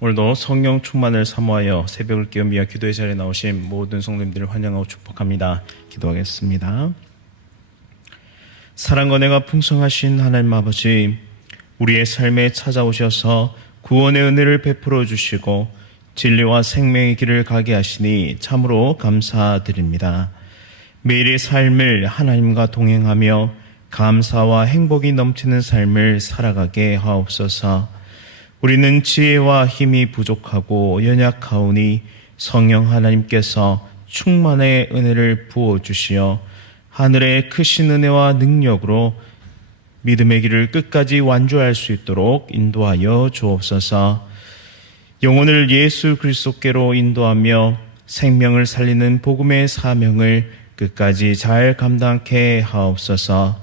오늘도 성령 충만을 사모하여 새벽을 깨우며 기도의 자리에 나오신 모든 성도님들을 환영하고 축복합니다. 기도하겠습니다. 사랑과 은혜가 풍성하신 하나님 아버지, 우리의 삶에 찾아오셔서 구원의 은혜를 베풀어 주시고 진리와 생명의 길을 가게 하시니 참으로 감사드립니다. 매일의 삶을 하나님과 동행하며 감사와 행복이 넘치는 삶을 살아가게 하옵소서. 우리는 지혜와 힘이 부족하고 연약하오니 성령 하나님께서 충만의 은혜를 부어주시어 하늘의 크신 은혜와 능력으로 믿음의 길을 끝까지 완주할 수 있도록 인도하여 주옵소서. 영혼을 예수 그리스도께로 인도하며 생명을 살리는 복음의 사명을 끝까지 잘 감당케 하옵소서.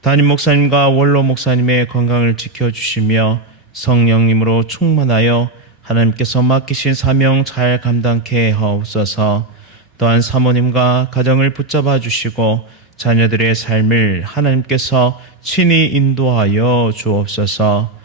담임 목사님과 원로 목사님의 건강을 지켜주시며 성령님으로 충만하여 하나님께서 맡기신 사명 잘 감당케 하옵소서. 또한 사모님과 가정을 붙잡아 주시고 자녀들의 삶을 하나님께서 친히 인도하여 주옵소서.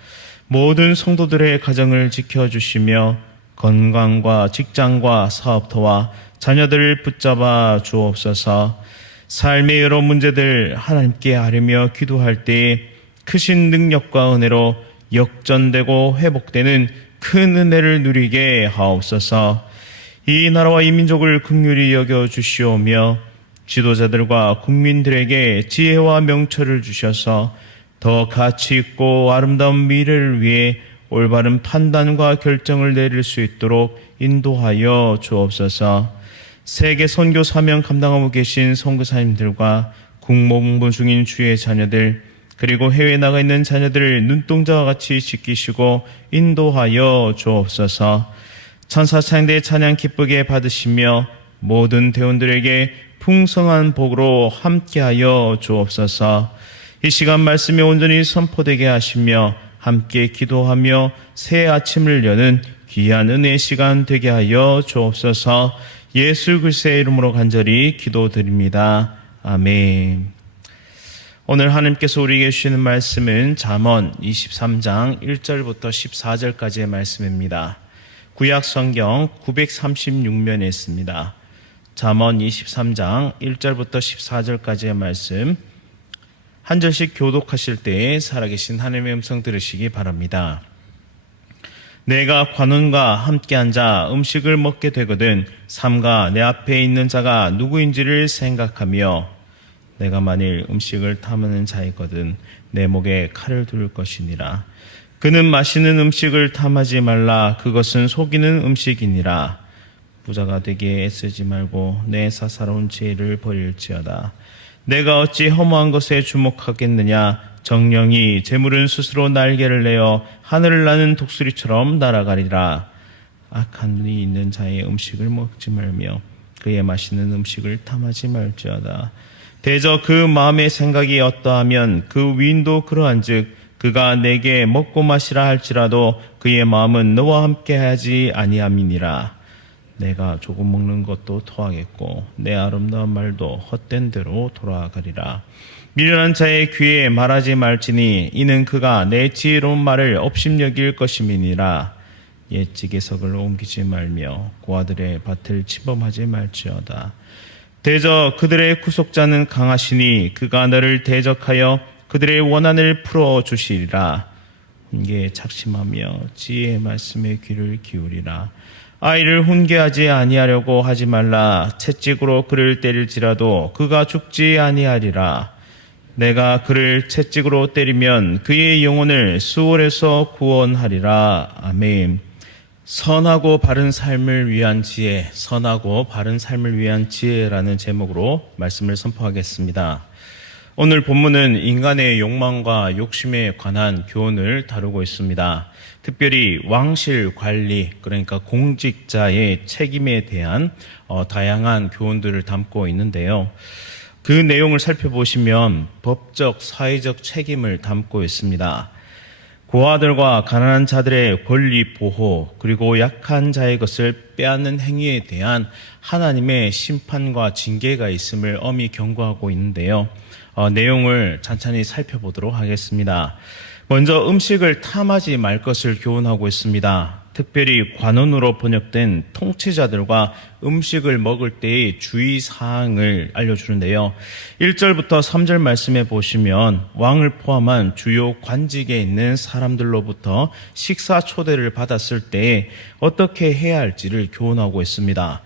모든 성도들의 가정을 지켜주시며 건강과 직장과 사업터와 자녀들을 붙잡아 주옵소서. 삶의 여러 문제들 하나님께 아뢰며 기도할 때에 크신 능력과 은혜로 역전되고 회복되는 큰 은혜를 누리게 하옵소서. 이 나라와 이 민족을 긍휼히 여겨 주시오며 지도자들과 국민들에게 지혜와 명철을 주셔서 더 가치 있고 아름다운 미래를 위해 올바른 판단과 결정을 내릴 수 있도록 인도하여 주옵소서. 세계 선교 사명 감당하고 계신 선교사님들과 국무공부 중인 주의 자녀들, 그리고 해외에 나가 있는 자녀들을 눈동자와 같이 지키시고 인도하여 주옵소서. 천사창대 찬양 기쁘게 받으시며 모든 대원들에게 풍성한 복으로 함께하여 주옵소서. 이 시간 말씀에 온전히 선포되게 하시며 함께 기도하며 새 아침을 여는 귀한 은혜의 시간 되게 하여 주옵소서. 예수 그리스도의 이름으로 간절히 기도드립니다. 아멘. 오늘 하나님께서 우리에게 주시는 말씀은 잠언 23장 1절부터 14절까지의 말씀입니다. 구약 성경 936면에 있습니다. 잠언 23장 1절부터 14절까지의 말씀, 한 절씩 교독하실 때에 살아계신 하나님의 음성 들으시기 바랍니다. 내가 관원과 함께 앉아 음식을 먹게 되거든 삼가 내 앞에 있는 자가 누구인지를 생각하며 내가 만일 음식을 탐하는 자이거든 내 목에 칼을 둘 것이니라. 그는 마시는 음식을 탐하지 말라. 그것은 속이는 음식이니라. 부자가 되기에 애쓰지 말고 내 사사로운 지혜를 버릴지어다. 내가 어찌 허무한 것에 주목하겠느냐. 정령이 재물은 스스로 날개를 내어 하늘을 나는 독수리처럼 날아가리라. 악한 눈이 있는 자의 음식을 먹지 말며 그의 마시는 음식을 탐하지 말지어다. 대저 그 마음의 생각이 어떠하면 그 위인도 그러한즉 그가 내게 먹고 마시라 할지라도 그의 마음은 너와 함께하지 아니함이니라. 내가 조금 먹는 것도 토하겠고 내 아름다운 말도 헛된 대로 돌아가리라. 미련한 자의 귀에 말하지 말지니 이는 그가 내 지혜로운 말을 업심여길 것임이니라. 옛 지게석을 옮기지 말며 고아들의 밭을 침범하지 말지어다. 대저 그들의 구속자는 강하시니 그가 너를 대적하여 그들의 원한을 풀어주시리라. 훈계에 착심하며 지혜의 말씀에 귀를 기울이라. 아이를 훈계하지 아니하려고 하지 말라. 채찍으로 그를 때릴지라도 그가 죽지 아니하리라. 내가 그를 채찍으로 때리면 그의 영혼을 수월에서 구원하리라. 아멘. 선하고 바른 삶을 위한 지혜, 선하고 바른 삶을 위한 지혜라는 제목으로 말씀을 선포하겠습니다. 오늘 본문은 인간의 욕망과 욕심에 관한 교훈을 다루고 있습니다. 특별히 왕실 관리, 그러니까 공직자의 책임에 대한 다양한 교훈들을 담고 있는데요. 그 내용을 살펴보시면 법적, 사회적 책임을 담고 있습니다. 고아들과 가난한 자들의 권리 보호, 그리고 약한 자의 것을 빼앗는 행위에 대한 하나님의 심판과 징계가 있음을 엄히 경고하고 있는데요. 내용을 찬찬히 살펴보도록 하겠습니다. 먼저 음식을 탐하지 말 것을 교훈하고 있습니다. 특별히 관원으로 번역된 통치자들과 음식을 먹을 때의 주의사항을 알려주는데요. 1절부터 3절 말씀에 보시면 왕을 포함한 주요 관직에 있는 사람들로부터 식사 초대를 받았을 때 어떻게 해야 할지를 교훈하고 있습니다.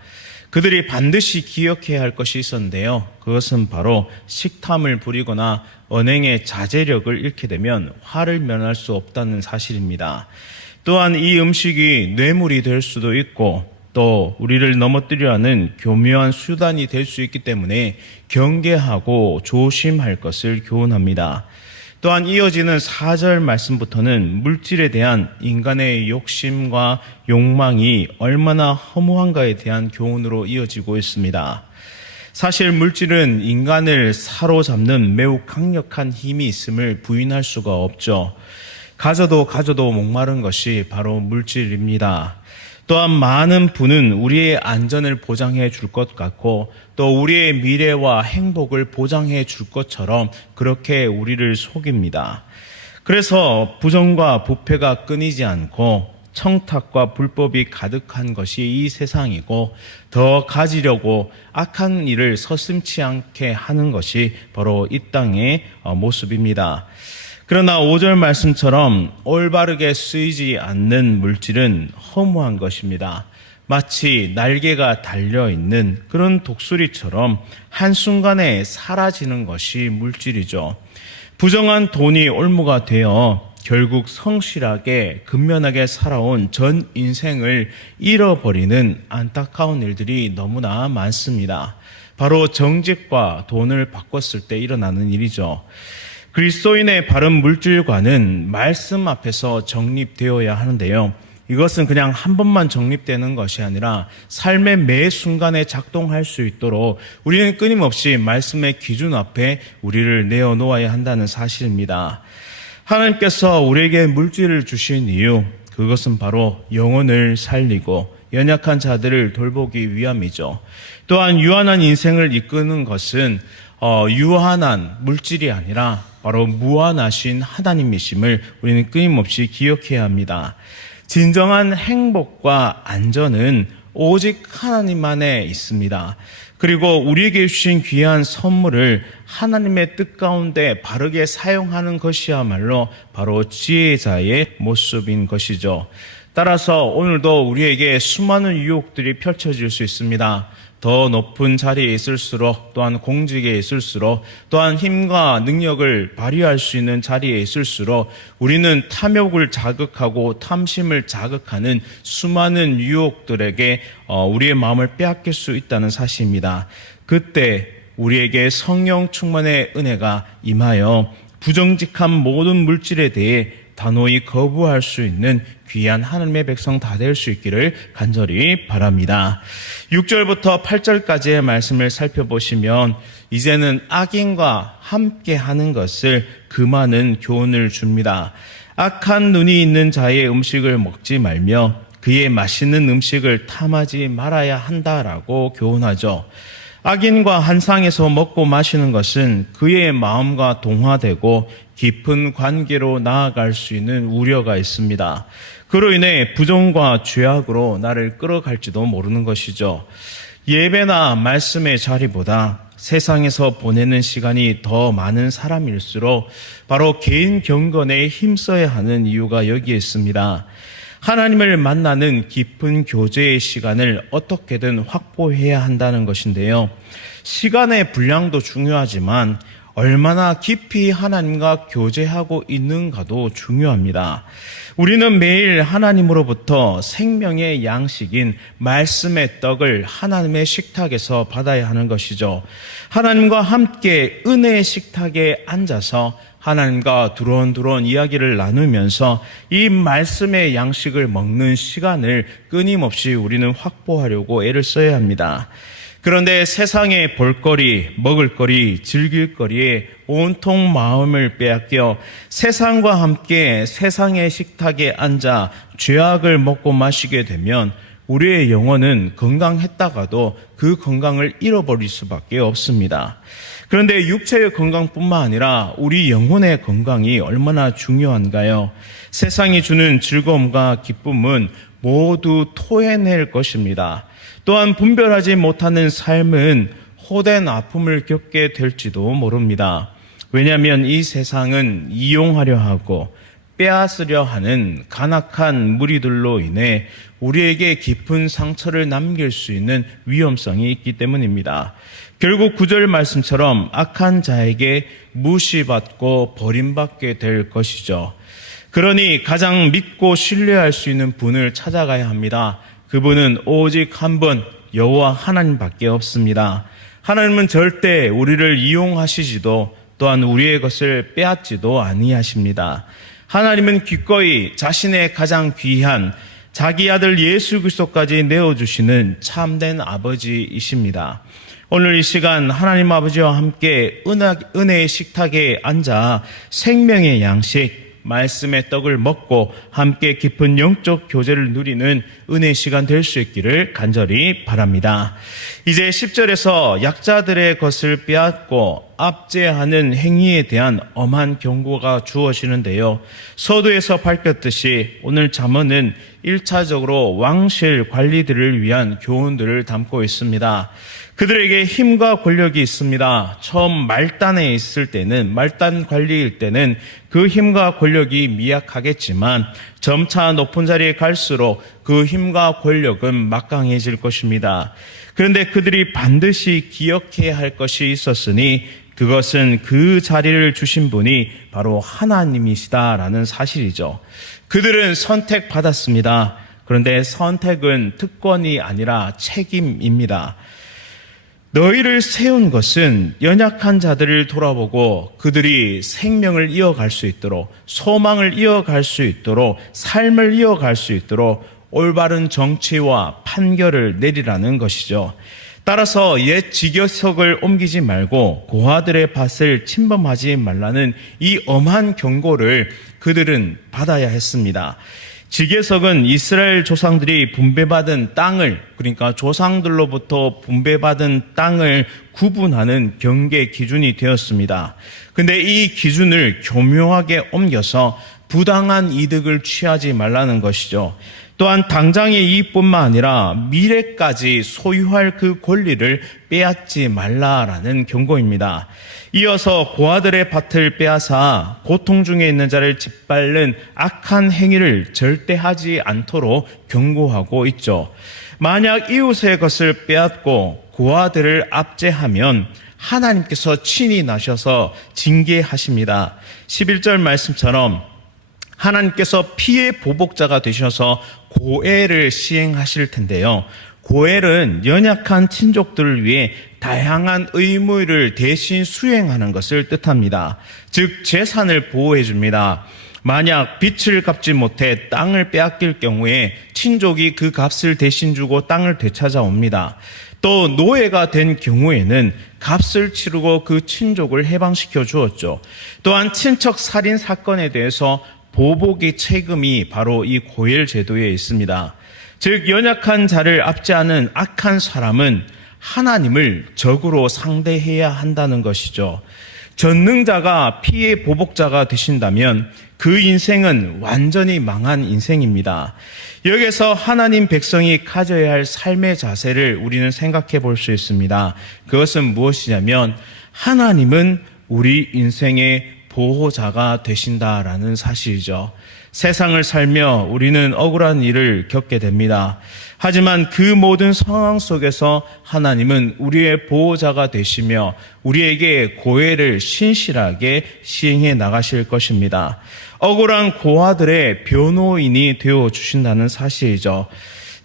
그들이 반드시 기억해야 할 것이 있었는데요. 그것은 바로 식탐을 부리거나 언행의 자제력을 잃게 되면 화를 면할 수 없다는 사실입니다. 또한 이 음식이 뇌물이 될 수도 있고 또 우리를 넘어뜨려 하는 교묘한 수단이 될 수 있기 때문에 경계하고 조심할 것을 교훈합니다. 또한 이어지는 4절 말씀부터는 물질에 대한 인간의 욕심과 욕망이 얼마나 허무한가에 대한 교훈으로 이어지고 있습니다. 사실 물질은 인간을 사로잡는 매우 강력한 힘이 있음을 부인할 수가 없죠. 가져도 목마른 것이 바로 물질입니다. 또한 많은 분은 우리의 안전을 보장해 줄 것 같고 또 우리의 미래와 행복을 보장해 줄 것처럼 그렇게 우리를 속입니다. 그래서 부정과 부패가 끊이지 않고 청탁과 불법이 가득한 것이 이 세상이고 더 가지려고 악한 일을 서슴지 않게 하는 것이 바로 이 땅의 모습입니다. 그러나 5절 말씀처럼 올바르게 쓰이지 않는 물질은 허무한 것입니다. 마치 날개가 달려있는 그런 독수리처럼 한순간에 사라지는 것이 물질이죠. 부정한 돈이 올무가 되어 결국 성실하게 근면하게 살아온 전 인생을 잃어버리는 안타까운 일들이 너무나 많습니다. 바로 정직과 돈을 바꿨을 때 일어나는 일이죠. 그리스도인의 바른 물질관은 말씀 앞에서 정립되어야 하는데요. 이것은 그냥 한 번만 정립되는 것이 아니라 삶의 매 순간에 작동할 수 있도록 우리는 끊임없이 말씀의 기준 앞에 우리를 내어놓아야 한다는 사실입니다. 하나님께서 우리에게 물질을 주신 이유, 그것은 바로 영혼을 살리고 연약한 자들을 돌보기 위함이죠. 또한 유한한 인생을 이끄는 것은 유한한 물질이 아니라 바로 무한하신 하나님이심을 우리는 끊임없이 기억해야 합니다. 진정한 행복과 안전은 오직 하나님 안에 있습니다. 그리고 우리에게 주신 귀한 선물을 하나님의 뜻 가운데 바르게 사용하는 것이야말로 바로 지혜자의 모습인 것이죠. 따라서 오늘도 우리에게 수많은 유혹들이 펼쳐질 수 있습니다. 더 높은 자리에 있을수록, 또한 공직에 있을수록, 또한 힘과 능력을 발휘할 수 있는 자리에 있을수록 우리는 탐욕을 자극하고 탐심을 자극하는 수많은 유혹들에게 우리의 마음을 빼앗길 수 있다는 사실입니다. 그때 우리에게 성령 충만의 은혜가 임하여 부정직한 모든 물질에 대해 단호히 거부할 수 있는 귀한 하나님의 백성 다 될 수 있기를 간절히 바랍니다. 6절부터 8절까지의 말씀을 살펴보시면 이제는 악인과 함께 하는 것을 금하는 교훈을 줍니다. 악한 눈이 있는 자의 음식을 먹지 말며 그의 맛있는 음식을 탐하지 말아야 한다라고 교훈하죠. 악인과 한상에서 먹고 마시는 것은 그의 마음과 동화되고 깊은 관계로 나아갈 수 있는 우려가 있습니다. 그로 인해 부정과 죄악으로 나를 끌어갈지도 모르는 것이죠. 예배나 말씀의 자리보다 세상에서 보내는 시간이 더 많은 사람일수록 바로 개인 경건에 힘써야 하는 이유가 여기에 있습니다. 하나님을 만나는 깊은 교제의 시간을 어떻게든 확보해야 한다는 것인데요. 시간의 분량도 중요하지만 얼마나 깊이 하나님과 교제하고 있는가도 중요합니다. 우리는 매일 하나님으로부터 생명의 양식인 말씀의 떡을 하나님의 식탁에서 받아야 하는 것이죠. 하나님과 함께 은혜의 식탁에 앉아서 하나님과 두런두런 이야기를 나누면서 이 말씀의 양식을 먹는 시간을 끊임없이 우리는 확보하려고 애를 써야 합니다. 그런데 세상의 볼거리, 먹을거리, 즐길거리에 온통 마음을 빼앗겨 세상과 함께 세상의 식탁에 앉아 죄악을 먹고 마시게 되면 우리의 영혼은 건강했다가도 그 건강을 잃어버릴 수밖에 없습니다. 그런데 육체의 건강뿐만 아니라 우리 영혼의 건강이 얼마나 중요한가요? 세상이 주는 즐거움과 기쁨은 모두 토해낼 것입니다. 또한 분별하지 못하는 삶은 호된 아픔을 겪게 될지도 모릅니다. 왜냐하면 이 세상은 이용하려 하고 빼앗으려 하는 간악한 무리들로 인해 우리에게 깊은 상처를 남길 수 있는 위험성이 있기 때문입니다. 결국 9절 말씀처럼 악한 자에게 무시받고 버림받게 될 것이죠. 그러니 가장 믿고 신뢰할 수 있는 분을 찾아가야 합니다. 그분은 오직 한 분, 여호와 하나님밖에 없습니다. 하나님은 절대 우리를 이용하시지도 또한 우리의 것을 빼앗지도 아니하십니다. 하나님은 기꺼이 자신의 가장 귀한 자기 아들 예수 그리스도까지 내어주시는 참된 아버지이십니다. 오늘 이 시간 하나님 아버지와 함께 은혜의 식탁에 앉아 생명의 양식, 말씀의 떡을 먹고 함께 깊은 영적 교제를 누리는 은혜의 시간 될 수 있기를 간절히 바랍니다. 이제 10절에서 약자들의 것을 빼앗고 압제하는 행위에 대한 엄한 경고가 주어지는데요. 서두에서 밝혔듯이 오늘 잠언은 1차적으로 왕실 관리들을 위한 교훈들을 담고 있습니다. 그들에게 힘과 권력이 있습니다. 처음 말단에 있을 때는, 말단 관리일 때는 그 힘과 권력이 미약하겠지만 점차 높은 자리에 갈수록 그 힘과 권력은 막강해질 것입니다. 그런데 그들이 반드시 기억해야 할 것이 있었으니 그것은 그 자리를 주신 분이 바로 하나님이시다라는 사실이죠. 그들은 선택받았습니다. 그런데 선택은 특권이 아니라 책임입니다. 너희를 세운 것은 연약한 자들을 돌아보고 그들이 생명을 이어갈 수 있도록, 소망을 이어갈 수 있도록, 삶을 이어갈 수 있도록 올바른 정치와 판결을 내리라는 것이죠. 따라서 옛 지교석을 옮기지 말고 고아들의 밭을 침범하지 말라는 이 엄한 경고를 그들은 받아야 했습니다. 지계석은 이스라엘 조상들이 분배받은 땅을, 그러니까 조상들로부터 분배받은 땅을 구분하는 경계 기준이 되었습니다. 근데 이 기준을 교묘하게 옮겨서 부당한 이득을 취하지 말라는 것이죠. 또한 당장의 이익뿐만 아니라 미래까지 소유할 그 권리를 빼앗지 말라라는 경고입니다. 이어서 고아들의 밭을 빼앗아 고통 중에 있는 자를 짓밟는 악한 행위를 절대 하지 않도록 경고하고 있죠. 만약 이웃의 것을 빼앗고 고아들을 압제하면 하나님께서 친히 나셔서 징계하십니다. 11절 말씀처럼 하나님께서 피의 보복자가 되셔서 고엘을 시행하실 텐데요. 고엘은 연약한 친족들을 위해 다양한 의무를 대신 수행하는 것을 뜻합니다. 즉 재산을 보호해 줍니다. 만약 빚을 갚지 못해 땅을 빼앗길 경우에 친족이 그 값을 대신 주고 땅을 되찾아옵니다. 또 노예가 된 경우에는 값을 치르고 그 친족을 해방시켜 주었죠. 또한 친척 살인 사건에 대해서 보복의 책임이 바로 이 고엘 제도에 있습니다. 즉 연약한 자를 압제하는 악한 사람은 하나님을 적으로 상대해야 한다는 것이죠. 전능자가 피의 보복자가 되신다면 그 인생은 완전히 망한 인생입니다. 여기서 하나님 백성이 가져야 할 삶의 자세를 우리는 생각해 볼 수 있습니다. 그것은 무엇이냐면 하나님은 우리 인생의 보호자가 되신다라는 사실이죠. 세상을 살며 우리는 억울한 일을 겪게 됩니다. 하지만 그 모든 상황 속에서 하나님은 우리의 보호자가 되시며 우리에게 고해를 신실하게 시행해 나가실 것입니다. 억울한 고아들의 변호인이 되어 주신다는 사실이죠.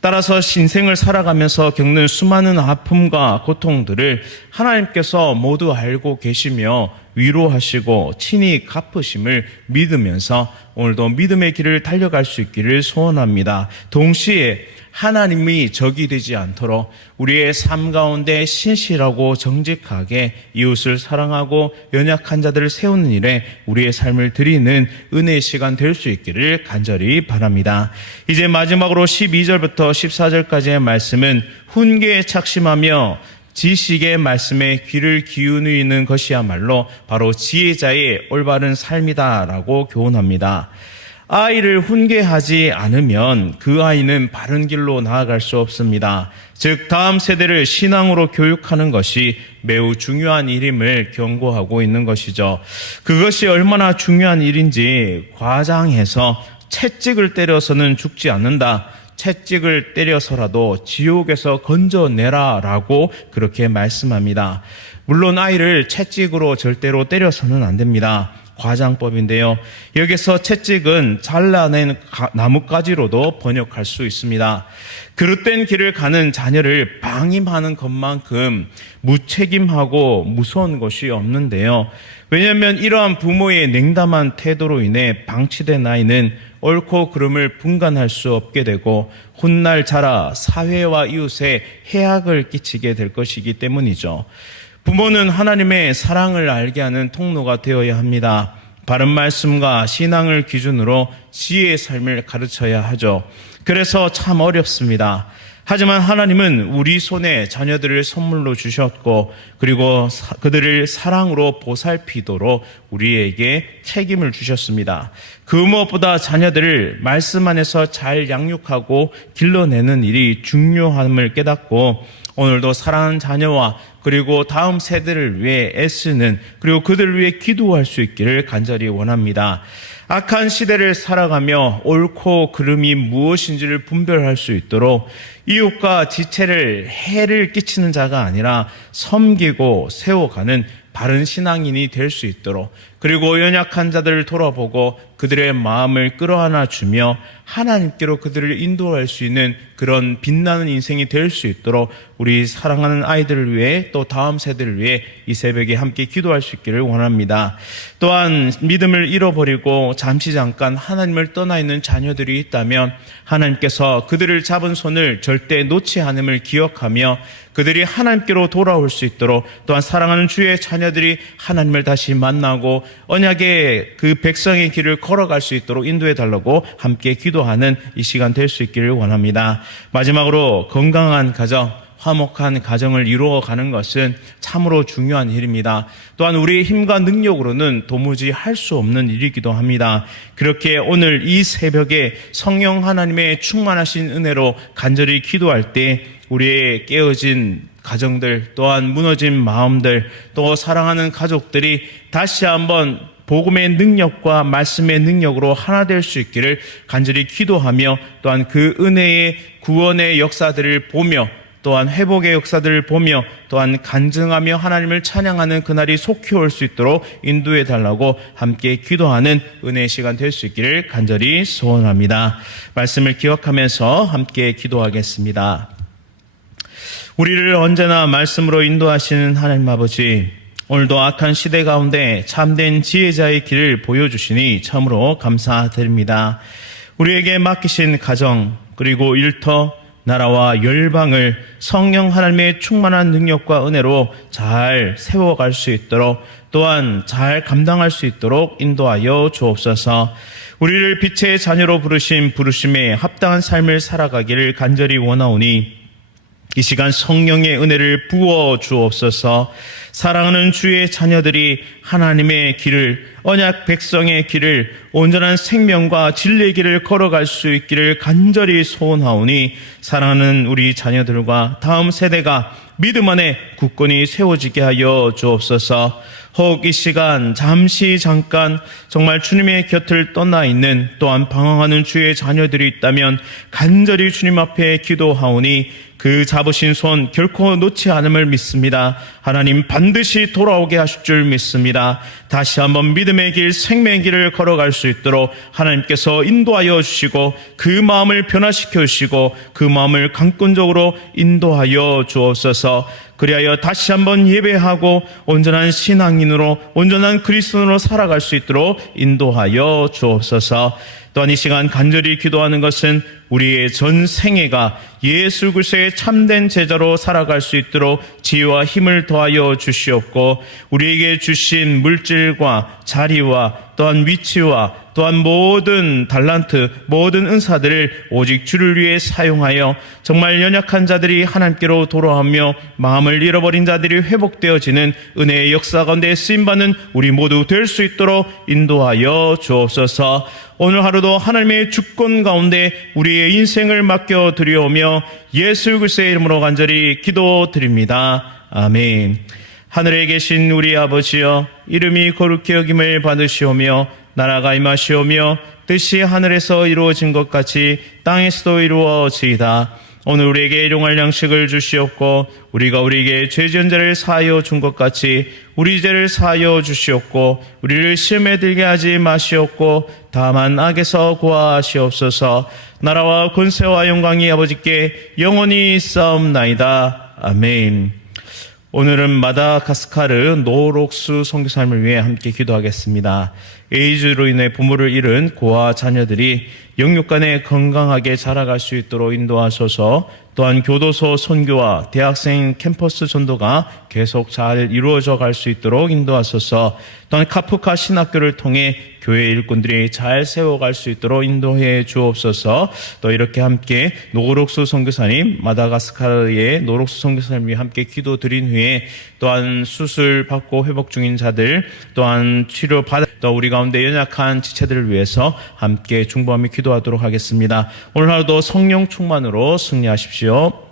따라서 인생을 살아가면서 겪는 수많은 아픔과 고통들을 하나님께서 모두 알고 계시며 위로하시고 친히 갚으심을 믿으면서 오늘도 믿음의 길을 달려갈 수 있기를 소원합니다. 동시에 하나님이 적이 되지 않도록 우리의 삶 가운데 신실하고 정직하게 이웃을 사랑하고 연약한 자들을 세우는 일에 우리의 삶을 드리는 은혜의 시간 될 수 있기를 간절히 바랍니다. 이제 마지막으로 12절부터 14절까지의 말씀은 훈계에 착심하며 지식의 말씀에 귀를 기울이는 것이야말로 바로 지혜자의 올바른 삶이다라고 교훈합니다. 아이를 훈계하지 않으면 그 아이는 바른 길로 나아갈 수 없습니다. 즉 다음 세대를 신앙으로 교육하는 것이 매우 중요한 일임을 경고하고 있는 것이죠. 그것이 얼마나 중요한 일인지 과장해서 채찍을 때려서는 죽지 않는다. 채찍을 때려서라도 지옥에서 건져내라 라고 그렇게 말씀합니다. 물론 아이를 채찍으로 절대로 때려서는 안 됩니다. 과장법인데요. 여기서 채찍은 잘라낸 나뭇가지로도 번역할 수 있습니다. 그릇된 길을 가는 자녀를 방임하는 것만큼 무책임하고 무서운 것이 없는데요. 왜냐하면 이러한 부모의 냉담한 태도로 인해 방치된 아이는 옳고 그름을 분간할 수 없게 되고 훗날 자라 사회와 이웃에 해악을 끼치게 될 것이기 때문이죠. 부모는 하나님의 사랑을 알게 하는 통로가 되어야 합니다. 바른 말씀과 신앙을 기준으로 지혜의 삶을 가르쳐야 하죠. 그래서 참 어렵습니다. 하지만 하나님은 우리 손에 자녀들을 선물로 주셨고 그리고 그들을 사랑으로 보살피도록 우리에게 책임을 주셨습니다. 그 무엇보다 자녀들을 말씀 안에서 잘 양육하고 길러내는 일이 중요함을 깨닫고 오늘도 사랑하는 자녀와 그리고 다음 세대를 위해 애쓰는 그리고 그들을 위해 기도할 수 있기를 간절히 원합니다. 악한 시대를 살아가며 옳고 그름이 무엇인지를 분별할 수 있도록 이웃과 지체를 해를 끼치는 자가 아니라 섬기고 세워가는 바른 신앙인이 될 수 있도록 그리고 연약한 자들을 돌아보고 그들의 마음을 끌어안아 주며 하나님께로 그들을 인도할 수 있는 그런 빛나는 인생이 될 수 있도록 우리 사랑하는 아이들을 위해 또 다음 세대를 위해 이 새벽에 함께 기도할 수 있기를 원합니다. 또한 믿음을 잃어버리고 잠시 잠깐 하나님을 떠나 있는 자녀들이 있다면 하나님께서 그들을 잡은 손을 절대 놓지 않음을 기억하며 그들이 하나님께로 돌아올 수 있도록 또한 사랑하는 주의 자녀들이 하나님을 다시 만나고 언약의 그 백성의 길을 걸어갈 수 있도록 인도해 달라고 함께 기도하는 이 시간 될 수 있기를 원합니다. 마지막으로 건강한 가정, 화목한 가정을 이루어가는 것은 참으로 중요한 일입니다. 또한 우리의 힘과 능력으로는 도무지 할 수 없는 일이기도 합니다. 그렇게 오늘 이 새벽에 성령 하나님의 충만하신 은혜로 간절히 기도할 때 우리의 깨어진 가정들 또한 무너진 마음들 또 사랑하는 가족들이 다시 한번 복음의 능력과 말씀의 능력으로 하나 될 수 있기를 간절히 기도하며 또한 그 은혜의 구원의 역사들을 보며 또한 회복의 역사들을 보며 또한 간증하며 하나님을 찬양하는 그날이 속히 올 수 있도록 인도해 달라고 함께 기도하는 은혜의 시간 될 수 있기를 간절히 소원합니다. 말씀을 기억하면서 함께 기도하겠습니다. 우리를 언제나 말씀으로 인도하시는 하나님 아버지, 오늘도 악한 시대 가운데 참된 지혜자의 길을 보여주시니 참으로 감사드립니다. 우리에게 맡기신 가정 그리고 일터 나라와 열방을 성령 하나님의 충만한 능력과 은혜로 잘 세워갈 수 있도록 또한 잘 감당할 수 있도록 인도하여 주옵소서. 우리를 빛의 자녀로 부르신 부르심에 합당한 삶을 살아가기를 간절히 원하오니 이 시간 성령의 은혜를 부어 주옵소서. 사랑하는 주의 자녀들이 하나님의 길을 언약 백성의 길을 온전한 생명과 진리의 길을 걸어갈 수 있기를 간절히 소원하오니 사랑하는 우리 자녀들과 다음 세대가 믿음 안에 굳건히 세워지게 하여 주옵소서. 혹 이 시간 잠시 잠깐 정말 주님의 곁을 떠나 있는 또한 방황하는 주의 자녀들이 있다면 간절히 주님 앞에 기도하오니 그 잡으신 손 결코 놓지 않음을 믿습니다. 하나님 반드시 돌아오게 하실 줄 믿습니다. 다시 한번 믿음의 길, 생명의 길을 걸어갈 수 있도록 하나님께서 인도하여 주시고 그 마음을 변화시켜 주시고 그 마음을 강권적으로 인도하여 주옵소서. 그리하여 다시 한번 예배하고 온전한 신앙인으로 온전한 그리스도인으로 살아갈 수 있도록 인도하여 주옵소서. 또한 이 시간 간절히 기도하는 것은 우리의 전 생애가 예수 그리스도의 참된 제자로 살아갈 수 있도록 지혜와 힘을 더하여 주시옵고, 우리에게 주신 물질과 자리와 또한 위치와 또한 모든 달란트, 모든 은사들을 오직 주를 위해 사용하여 정말 연약한 자들이 하나님께로 돌아오며 마음을 잃어버린 자들이 회복되어지는 은혜의 역사 가운데 쓰임받는 우리 모두 될 수 있도록 인도하여 주옵소서. 오늘 하루도 하나님의 주권 가운데 우리의 인생을 맡겨드리오며 예수 그리스도의 이름으로 간절히 기도드립니다. 아멘. 하늘에 계신 우리 아버지여, 이름이 거룩히 여김을 받으시오며 나라가 임하시오며 뜻이 하늘에서 이루어진 것 같이 땅에서도 이루어지이다. 오늘 우리에게 일용할 양식을 주시옵고, 우리가 우리에게 죄 지은 자를 사하여 준 것 같이 우리 죄를 사하여 주시옵고, 우리를 시험에 들게 하지 마시옵고 다만 악에서 구하시옵소서. 나라와 권세와 영광이 아버지께 영원히 있사옵나이다. 아멘. 오늘은 마다가스카르 노록수 선교사님을 위해 함께 기도하겠습니다. 에이즈로 인해 부모를 잃은 고아 자녀들이 영육간에 건강하게 자라갈 수 있도록 인도하소서. 또한 교도소 선교와 대학생 캠퍼스 전도가 계속 잘 이루어져 갈 수 있도록 인도하소서. 또한 카프카 신학교를 통해 교회 일꾼들이 잘 세워갈 수 있도록 인도해 주옵소서. 또 이렇게 함께 노록수 선교사님, 마다가스카르의 노록수 선교사님이 함께 기도드린 후에 또한 수술 받고 회복 중인 자들, 또한 치료받아 또 우리 가운데 연약한 지체들을 위해서 함께 중보하며 기도하도록 하겠습니다. 오늘 하루도 성령 충만으로 승리하십시오.